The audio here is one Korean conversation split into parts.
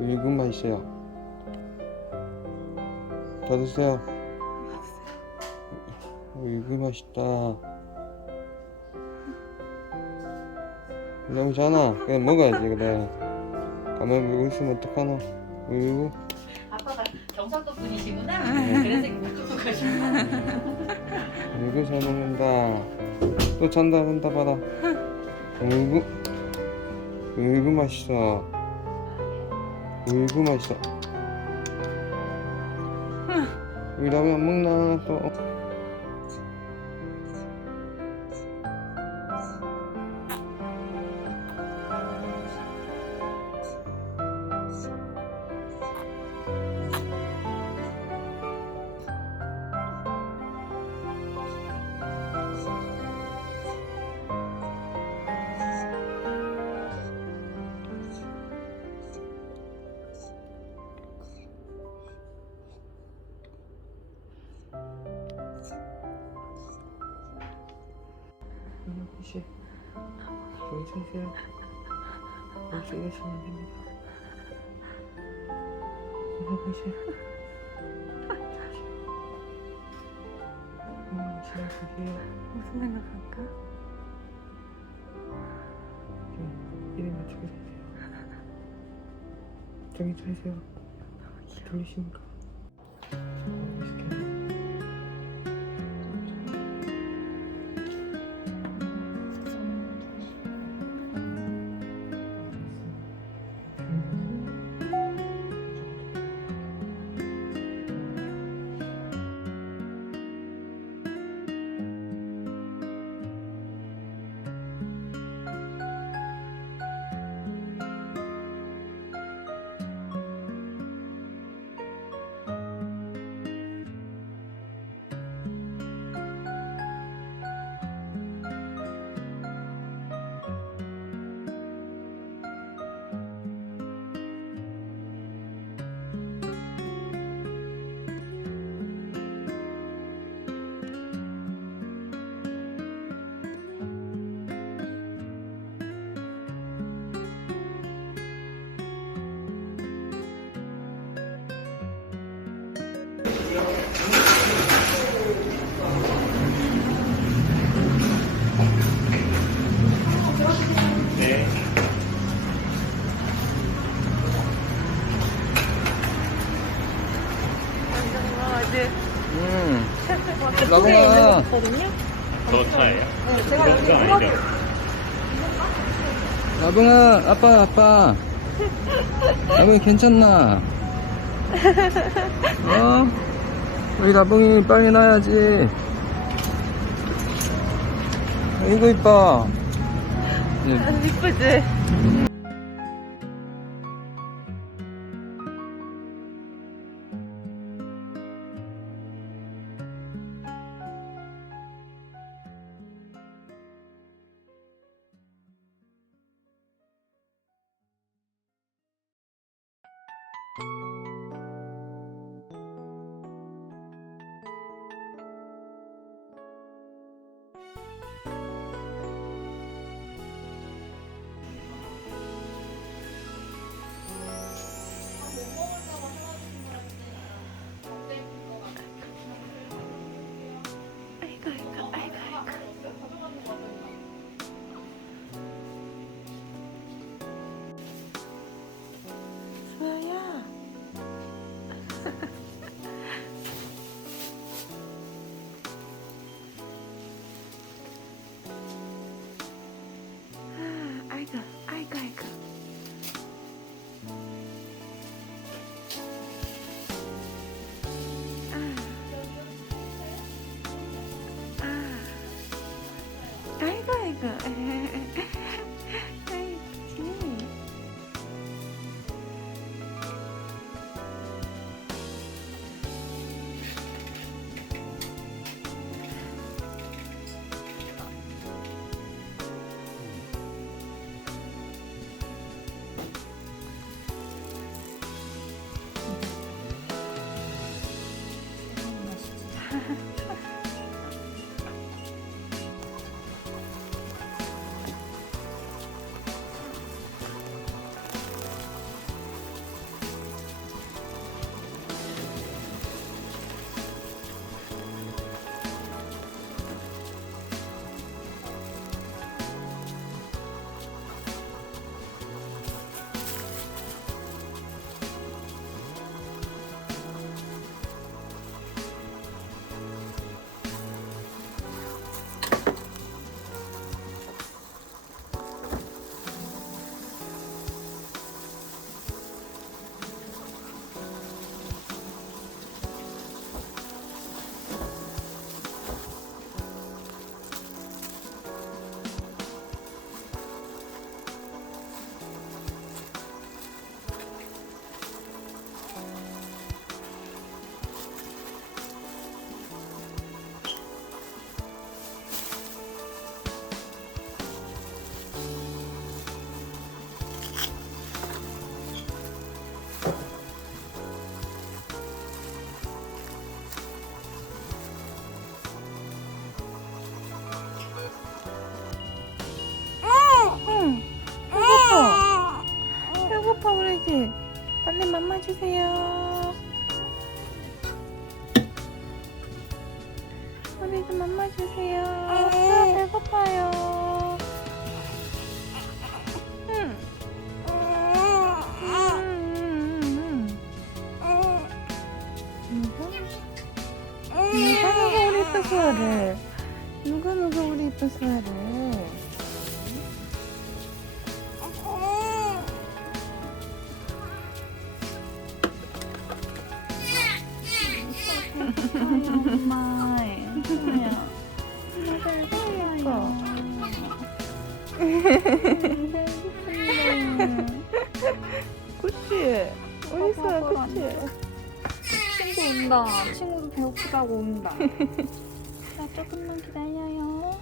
이거 맛있어요. 다 드세요. 이거 맛있다. 너무 작아. 그냥 먹어야지. 그래. 가만히 물고 있으면 어떡하나. 이거. 아빠가 경상도 분이시구나. 그래서 이거 못 끄고 가시구나. 이거 잘 먹는다. 또 잔다 한다 봐라. 이거 맛있어. 이거 맛있어. 우리 라면 안 먹나 또. 혹시 저기 서세요. 이쪽에 서면 됩니다. 혹시 지나가세요. 무슨 생각할까? 이름 맞추고 서세요. 저기 서세요. 들리십니까? 나봉아. 저 차예요? 네, 제가 여기 이거 아니죠? 나봉아, 아빠. 나봉이 괜찮나? 어? 우리 나봉이 빨리 나야지. 이거 이뻐. 이쁘지? 수아야. 아이고. 아이고. 아이고. 주세요. 우리 좀 맘마 주세요. 배고파요. 누가 우리 이쁜 수아를? 누가 우리 이쁜 수아를? 엄마, 엄마야. 그치? 우리 수아 그치? 친구 온다. 친구도 배고프다고 온다. 자, 조금만 기다려요.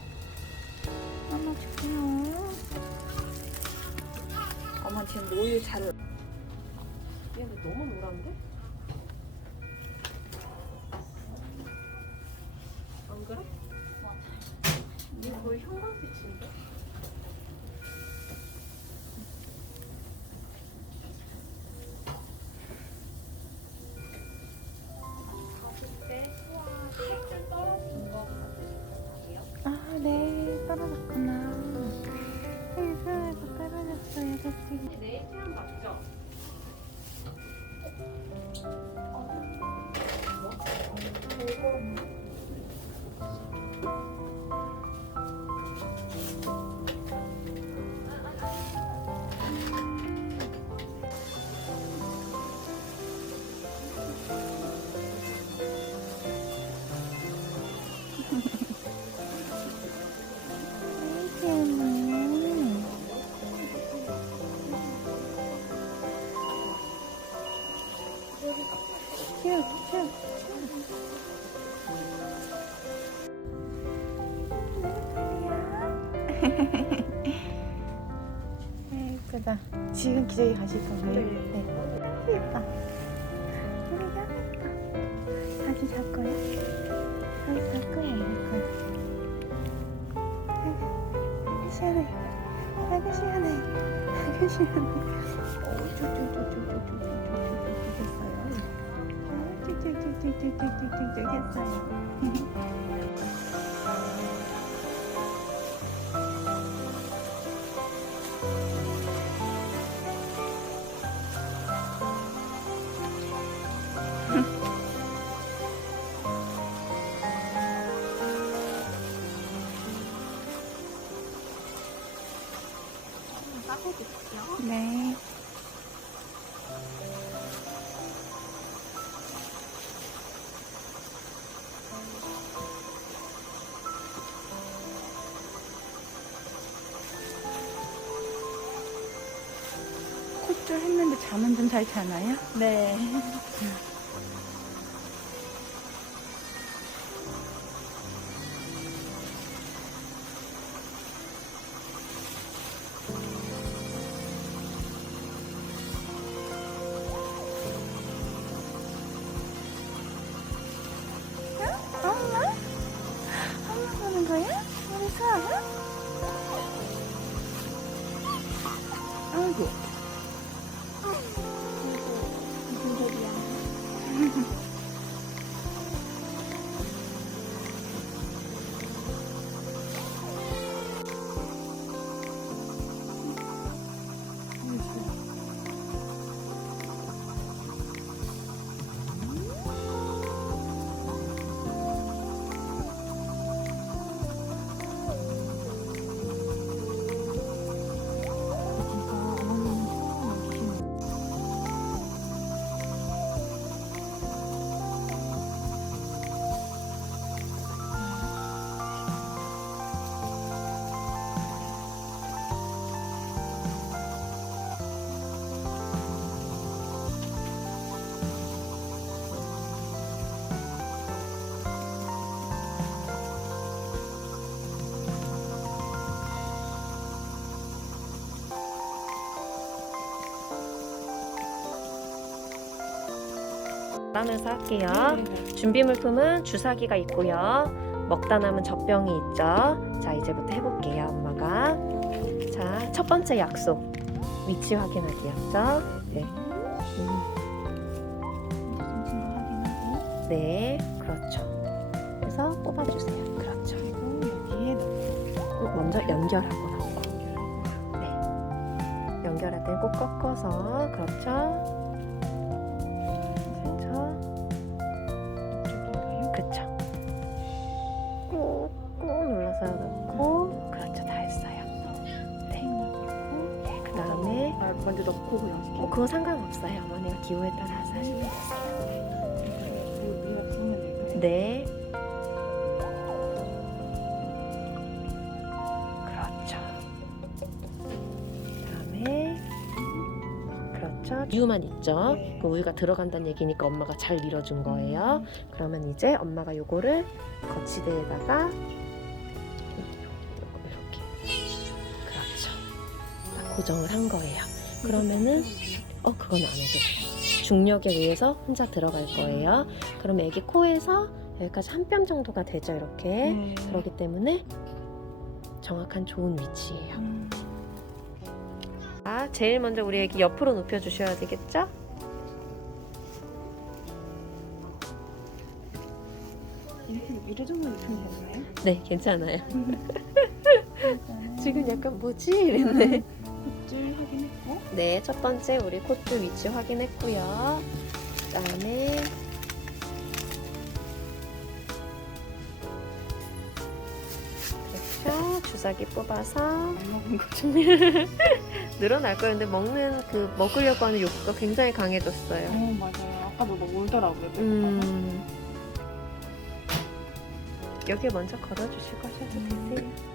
엄마 줄게요. 엄마 지금 모유 잘. 얘는 너무 노란데? 안 그래? 이게 거의 형광빛인데? 아, 네, 떨어졌구나. 수아가 떨어졌어요, 그치? 내 체험 맞죠? 예쁘다. 지금 기저귀 가실 건가요? 네. 예뻐. 우리 잘했다. 다시 잘 거야? 다시 잘 거야, 안 거야? 아기 시원해. 아기 시원해. 아기 시원해. 쭉쭉쭉쭉쭉쭉쭉쭉쭉쭉쭉쭉쭉쭉 했어요. 네. 콧줄 했는데 잠은 좀 잘 자나요? 네. 엄마? 엄마 보는 거야? 우리 수아가? 아이고. 무슨 소리야? 하면서 할게요. 준비 물품은 주사기가 있고요. 먹다 남은 젖병이 있죠. 자, 이제부터 해볼게요, 엄마가. 자, 첫 번째 약속. 위치 확인하기였죠. 네. 네, 그렇죠. 그래서 뽑아주세요. 그렇죠. 여기에 넣고 먼저 연결하고 넣고. 네. 연결할 땐 꼭 꺾어서. 그렇죠. 그렇죠. 꾹꾹 눌러서 넣고. 그렇죠. 다 했어요. 네. 네, 그 다음에 먼저 넣고 그냥 그거 상관없어요. 어머니가 기호에 따라서 하시면 되세요. 우리가 부으면 되겠네. 네. 그렇죠. 그다음에 그렇죠. 우유만 있죠. 네. 그 우유가 들어간다는 얘기니까 엄마가 잘 밀어준 거예요. 그러면 이제 엄마가 요거를 거치대에다가 이렇게 그렇죠. 딱 고정을 한 거예요. 그러면은 그건 안 해도 돼요. 중력에 의해서 혼자 들어갈 거예요. 그러면 애기 코에서 여기까지 한 뼘 정도가 되죠. 이렇게. 그렇기 때문에 정확한 좋은 위치예요. 자, 제일 먼저 우리 애기 옆으로 눕혀 주셔야 되겠죠? 이렇게 미래 정도 입히면 되나요? 네, 괜찮아요. 지금 약간 뭐지? 이랬네. 줄 확인했고. 네, 첫 번째 우리 콧줄 위치 확인했고요. 그다음에 그렇죠. 주사기 뽑아서 안 먹은 거죠? 늘어날 거예요. 근데 먹으려고 하는 욕구가 굉장히 강해졌어요. 맞아요. 아까도 막 울더라고요. 여기에 먼저 걸어주시고 하셔도 되세요.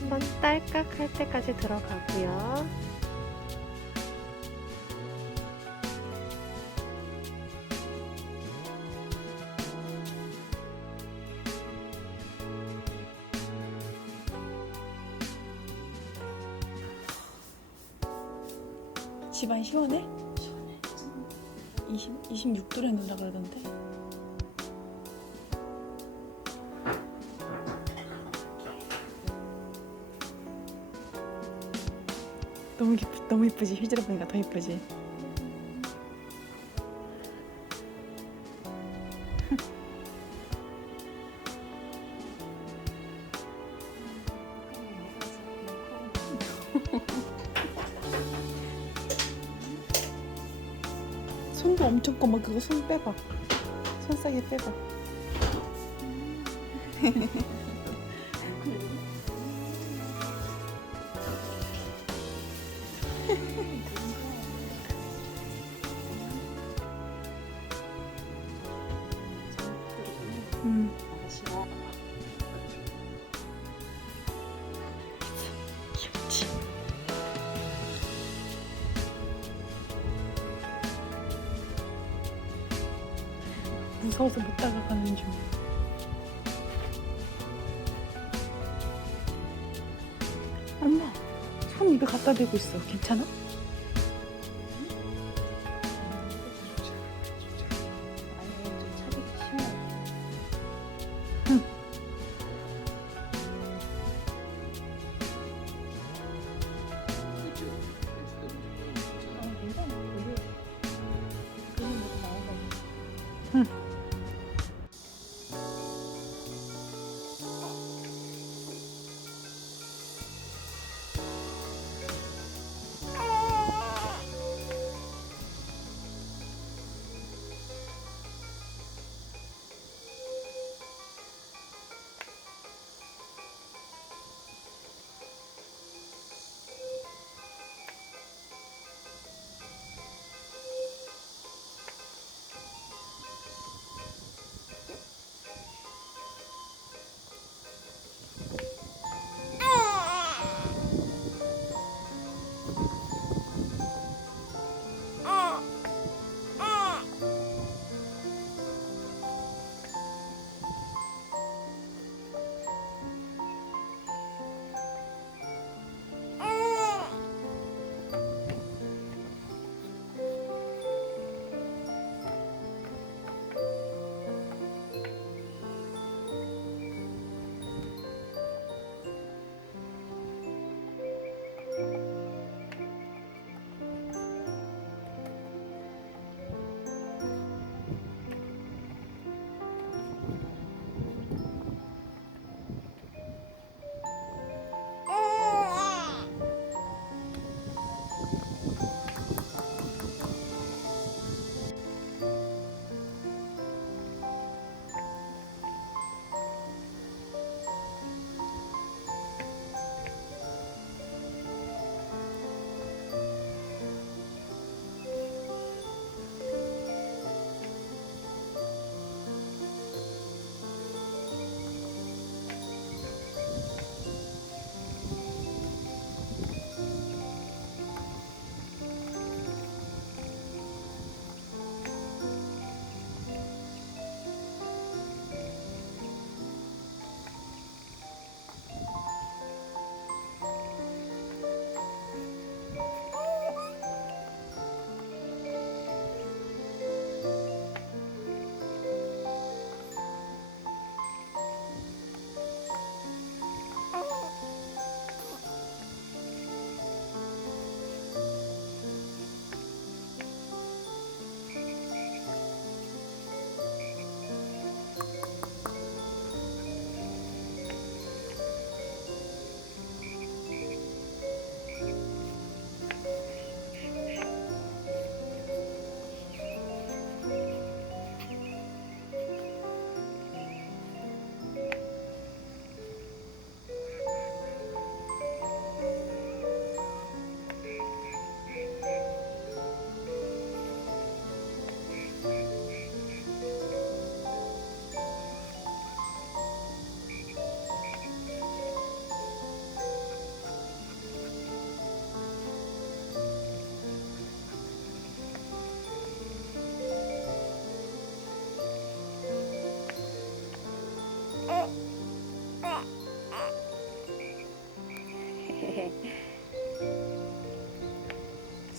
한번 딸깍 할 때까지 들어가고요. 집안 시원해? 26도로 해놓으라 그러던데. 너무 예쁘지? 실제로 보니까 더 예쁘지? 손도 엄청 검어. 그거 손 빼봐. 손싸개 빼봐. 귀엽지? 무서워서 못 다가가는 중. 엄마, 손 입에 갖다 대고 있어. 괜찮아?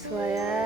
수아야.